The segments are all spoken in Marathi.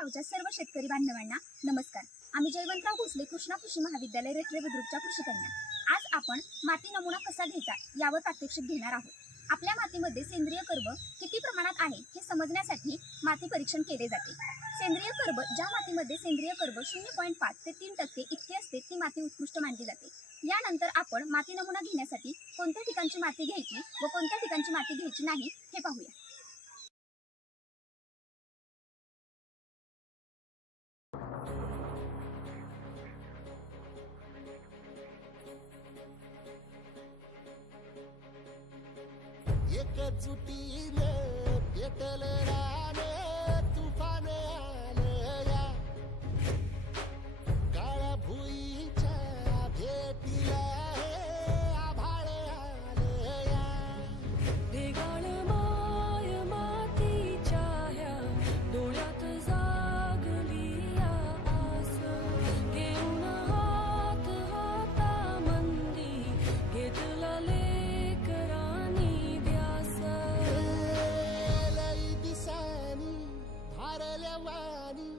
गावच्या सर्व शेतकरी बांधवांना नमस्कार. आम्ही जयवंतराव भोसले कृष्णा कृषी महाविद्यालय रेटरे बुद्रुकच्या कृषी कन्या. आज आपण माती नमुना कसा घ्यायचा यावर प्रात्यक्षिक घेणार आहोत. आपल्या मातीमध्ये सेंद्रिय कर्ब किती प्रमाणात आहे हे समजण्यासाठी माती परीक्षण केले जाते. सेंद्रिय कर्ब ज्या मातीमध्ये सेंद्रिय कर्ब शून्य पॉईंट पाच ते तीन टक्के इतके असते ती माती उत्कृष्ट मानली जाते. यानंतर आपण माती नमुना घेण्यासाठी कोणत्या ठिकाणची माती घ्यायची व कोणत्या ठिकाणची माती घ्यायची नाही हे पाहूया. एकजुटीने पेटल रान. वाणी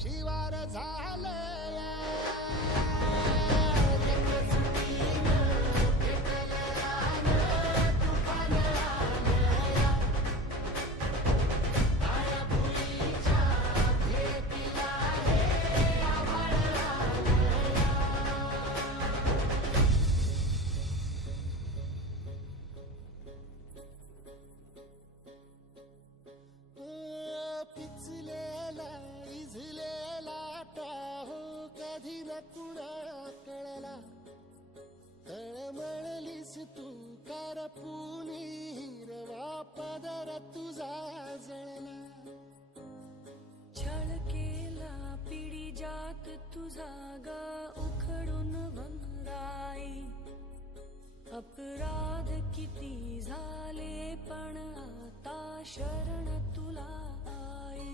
शिवार झालं. कुणाला कळला. तळमळलीस तू कारपुनी हिरवा पदर तुझा जळला. छळ केला पिढी जात तुझा गा उखडून वंगाई अपराध किती झाले पण आता शरण तुला आई.